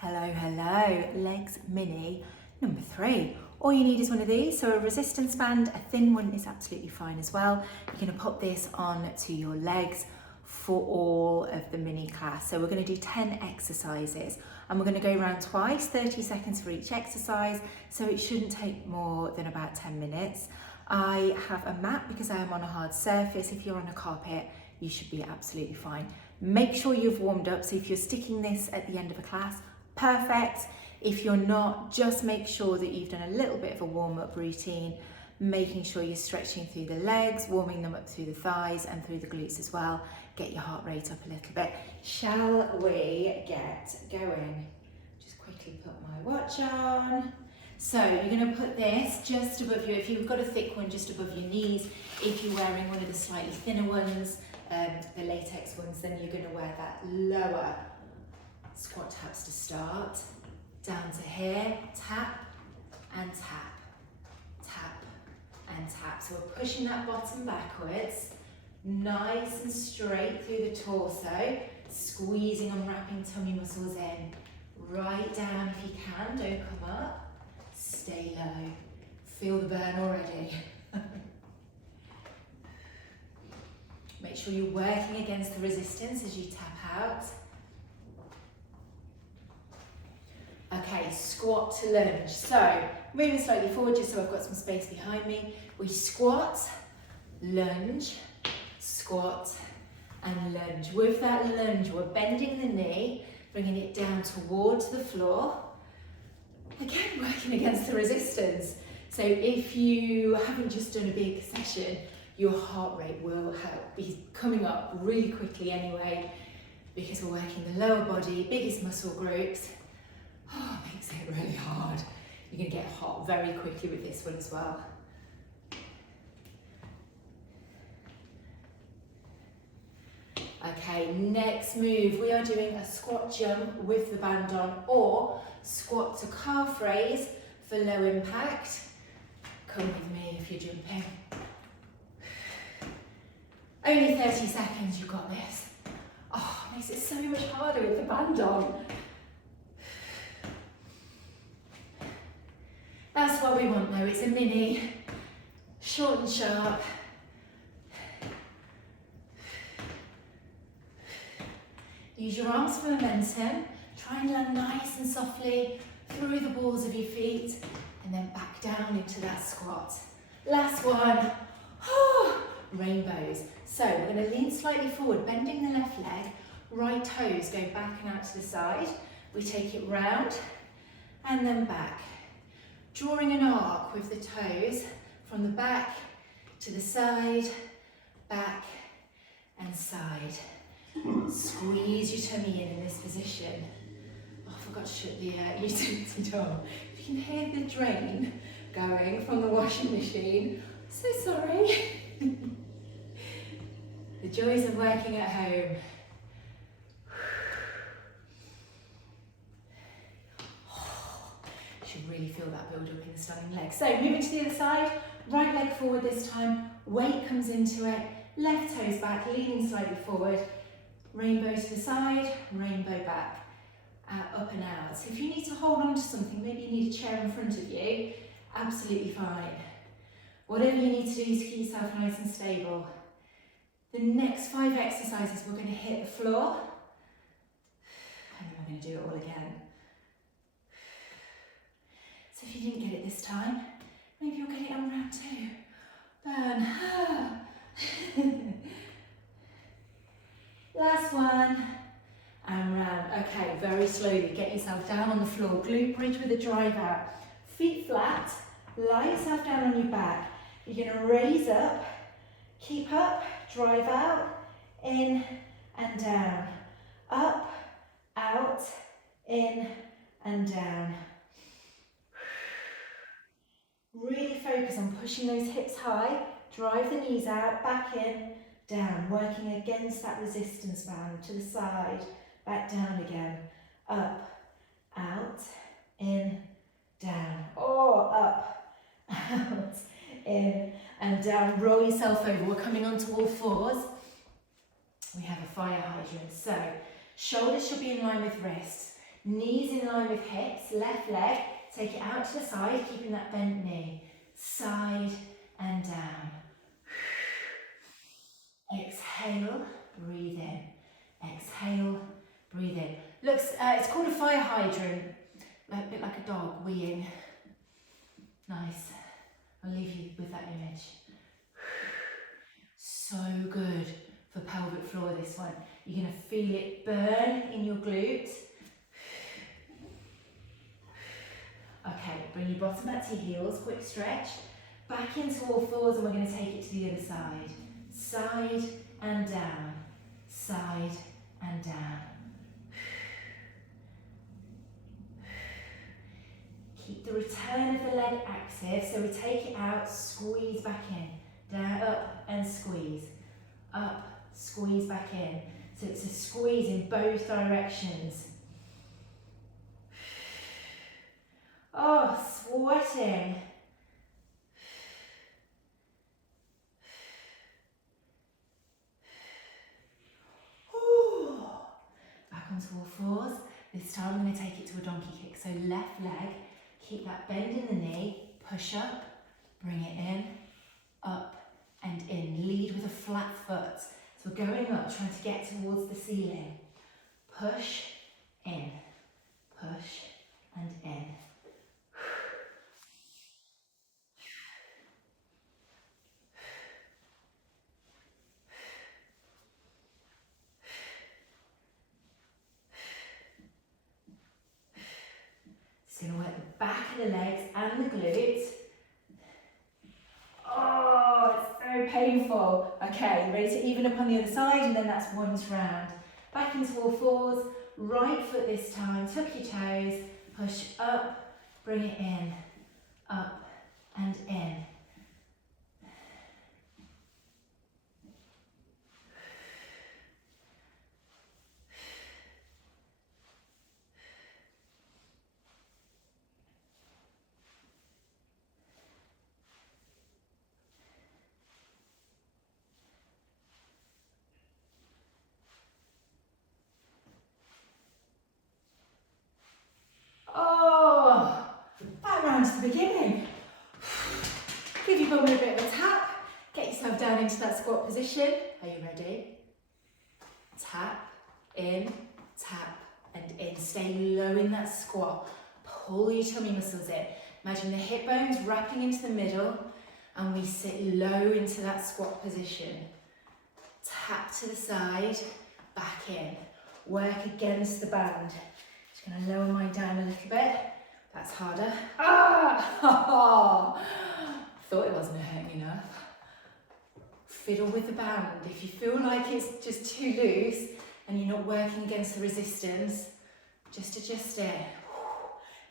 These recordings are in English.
Hello, hello, legs mini number 3. All you need is one of these, so a resistance band, a thin one is absolutely fine as well. You're going to put this on to your legs for all of the mini class. So we're going to do 10 exercises and we're going to go around twice, 30 seconds for each exercise, so it shouldn't take more than about 10 minutes. I have a mat because I am on a hard surface. If you're on a carpet, you should be absolutely fine. Make sure you've warmed up, so if you're sticking this at the end of a class, perfect. If you're not, just make sure that you've done a little bit of a warm-up routine, making sure you're stretching through the legs, warming them up through the thighs and through the glutes as well. Get your heart rate up a little bit. Shall we get going? Just quickly put my watch on. So you're going to put this just above you. If you've got a thick one, just above your knees. If you're wearing one of the slightly thinner ones, the latex ones, then you're going to wear that lower squat taps to start. Down to here, tap and tap, tap and tap. So we're pushing that bottom backwards, nice and straight through the torso, squeezing, unwrapping tummy muscles in. Right down if you can, don't come up. Stay low. Feel the burn already. Make sure you're working against the resistance as you tap out. Okay, squat to lunge. So, moving slightly forward just so I've got some space behind me. We squat, lunge, squat, and lunge. With that lunge, we're bending the knee, bringing it down towards the floor. Again, working against the resistance. So if you haven't just done a big session, your heart rate will be coming up really quickly anyway, because we're working the lower body, biggest muscle groups. Oh, makes it really hard. You're going to get hot very quickly with this one as well. Okay, next move. We are doing a squat jump with the band on, or squat to calf raise for low impact. Come with me if you're jumping. Only 30 seconds, you've got this. Oh, it makes it so much harder with the band on. That's what we want though, it's a mini, short and sharp. Use your arms for momentum, try and land nice and softly through the balls of your feet and then back down into that squat. Last one, rainbows. So we're going to lean slightly forward, bending the left leg, right toes go back and out to the side. We take it round and then back. Drawing an arc with the toes from the back to the side, back and side. Squeeze your tummy in this position. Oh, I forgot to shut the utility door. If you can hear the drain going from the washing machine, I'm so sorry. The joys of working at home. Should really feel that build up in the standing leg. So moving to the other side, right leg forward this time, weight comes into it, left toes back, leaning slightly forward, rainbow to the side, rainbow back, up and out. So if you need to hold on to something, maybe you need a chair in front of you, absolutely fine. Whatever you need to do to keep yourself nice and stable. The next 5 exercises, we're going to hit the floor, and then we're going to do it all again. So if you didn't get it this time, maybe you'll get it on round 2. Burn. Last one. And round. Okay, very slowly. Get yourself down on the floor. Glute bridge with a drive out. Feet flat. Lie yourself down on your back. You're going to raise up. Keep up. Drive out. In and down. Up. Out. In and down. Really focus on pushing those hips high, drive the knees out, back in, down, working against that resistance band, to the side, back down again, up, out, in, down, or up, out, in, and down. Roll yourself over. We're coming onto all fours. We have a fire hydrant, so shoulders should be in line with wrists. Knees in line with hips, left leg, take it out to the side, keeping that bent knee. Side and down. Exhale, breathe in. Exhale, breathe in. Looks, it's called a fire hydrant, a bit like a dog weeing. Nice. I'll leave you with that image. So good for pelvic floor, this one. You're going to feel it burn in your glutes. Okay, bring your bottom back to your heels, quick stretch. Back into all fours, and we're going to take it to the other side. Side and down. Side and down. Keep the return of the leg active, so we take it out, squeeze back in. Down, up and squeeze. Up, squeeze back in. So it's a squeeze in both directions. Oh, sweating. Ooh. Back onto all fours. This time I'm going to take it to a donkey kick. So left leg, keep that bend in the knee, push up, bring it in, up and in. Lead with a flat foot. So we're going up, trying to get towards the ceiling. Push, in, push and in. Just going to work the back of the legs and the glutes. Oh, it's very painful. Okay, ready to even up on the other side, and then that's one round. Back into all fours, right foot this time, tuck your toes, push up, bring it in, up and in. Oh, back round to the beginning. Give your bum a bit of a tap. Get yourself down into that squat position. Are you ready? Tap, in, tap and in. Stay low in that squat. Pull your tummy muscles in. Imagine the hip bones wrapping into the middle, and we sit low into that squat position. Tap to the side, back in. Work against the band. Just going to lower mine down a little bit. That's harder. Ah! Thought it wasn't hurting enough. Fiddle with the band. If you feel like it's just too loose and you're not working against the resistance, just adjust it.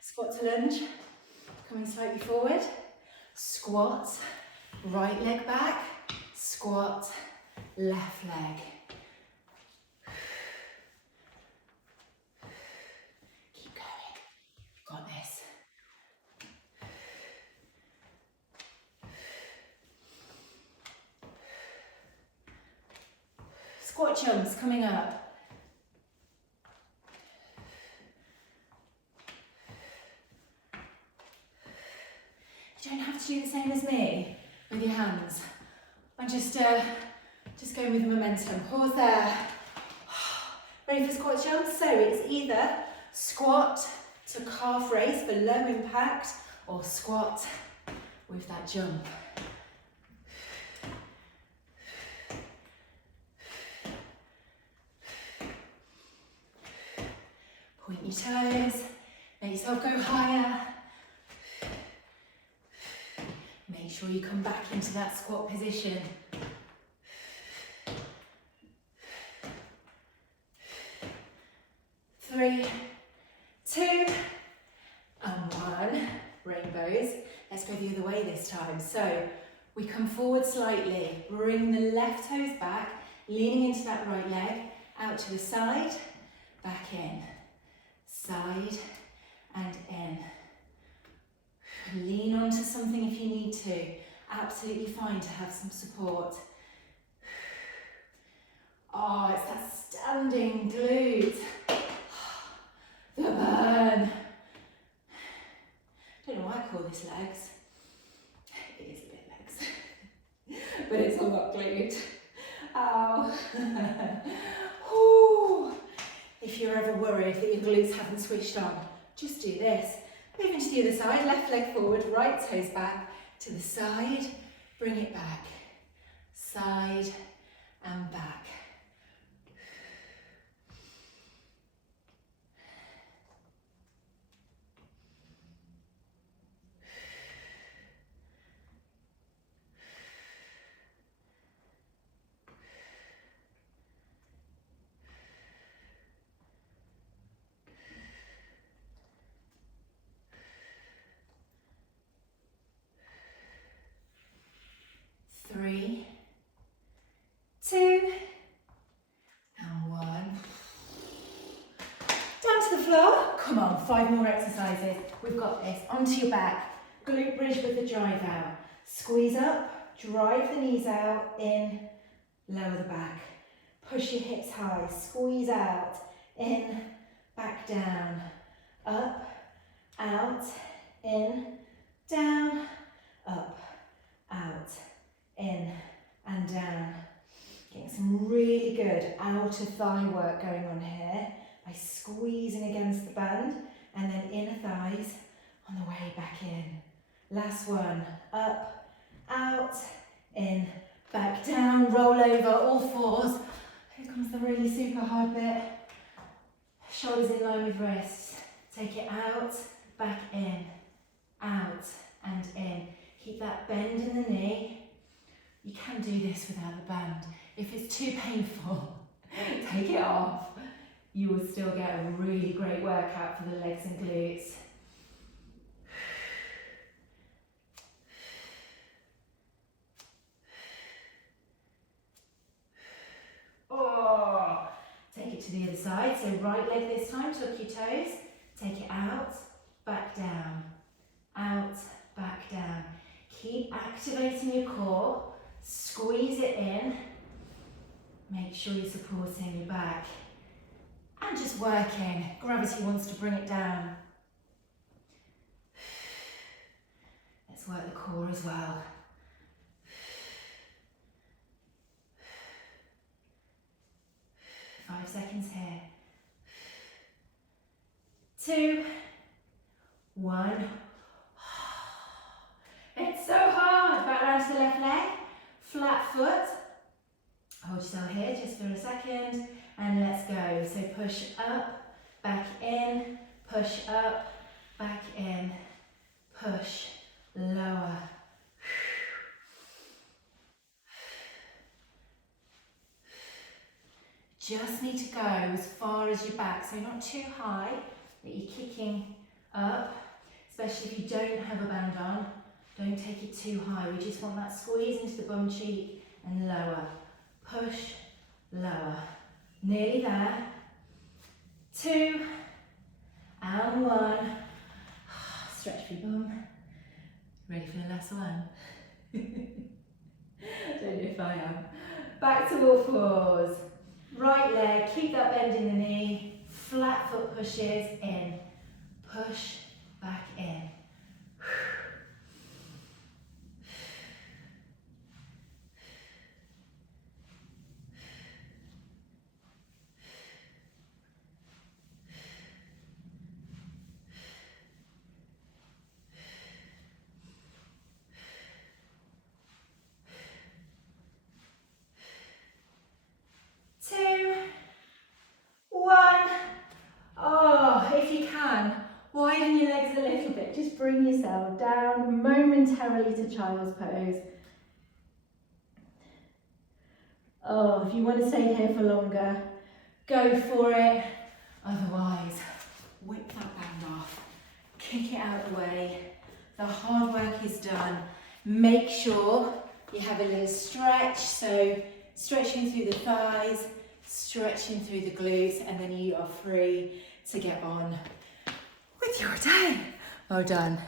Squat to lunge, coming slightly forward. Squat, right leg back. Squat, left leg. Keep going. Got this. Squat jumps coming up. You don't have to do the same as me with your hands. I'm just going with the momentum. Pause there. Ready for squat jumps? So it's either squat to calf raise for low impact, or squat with that jump. Point your toes, make yourself go higher. Make sure you come back into that squat position. Three, two, and one. Rainbows. Let's go the other way this time. So we come forward slightly, bring the left toes back, leaning into that right leg, out to the side, back in, side and in. Lean onto something if you need to. Absolutely fine to have some support. Oh, it's that standing glute. The it's legs. It is a bit legs, but it's a lot glute. Ow. Ooh. If you're ever worried that your glutes haven't switched on, just do this. Moving to the other side, left leg forward, right toes back, to the side, bring it back, side and back. Three, two, and one. Down to the floor. Come on, 5 more exercises. We've got this. Onto your back. Glute bridge with the drive out. Squeeze up, drive the knees out, in, lower the back. Push your hips high, squeeze out, in, back down, up, out, in, down, up, out, in and down. Getting some really good outer thigh work going on here by squeezing against the band, and then inner thighs on the way back in. Last one, up, out, in, back down, roll over, all fours. Here comes the really super hard bit. Shoulders in line with wrists. Take it out, back in, out and in. Keep that bend in the knee. You can do this without the band. If it's too painful, take it off. You will still get a really great workout for the legs and glutes. Oh, take it to the other side. So right leg this time, tuck your toes. Take it out, back down, out, back down. Keep activating your core. Squeeze it in. Make sure you're supporting your back. And just working. Gravity wants to bring it down. Let's work the core as well. Five seconds here. 2, 1. It's so hard. Back down to the left leg. Flat foot. Hold yourself here just for a second. And let's go. So push up, back in, push up, back in, push, lower. Just need to go as far as your back, so not too high, that you're kicking up, especially if you don't have a band on. Don't take it too high. We just want that squeeze into the bum cheek and lower. Push, lower. Nearly there. 2 and 1. Stretch for your bum. Ready for the last one? Don't know if I am. Back to all fours. Right leg, keep that bend in the knee. Flat foot pushes in. Push, back in. Widen your legs a little bit, just bring yourself down momentarily to child's pose. Oh, if you want to stay here for longer, go for it. Otherwise, whip that band off, kick it out of the way. The hard work is done. Make sure you have a little stretch, so stretching through the thighs, stretching through the glutes, and then you are free to get on with your day. Well done.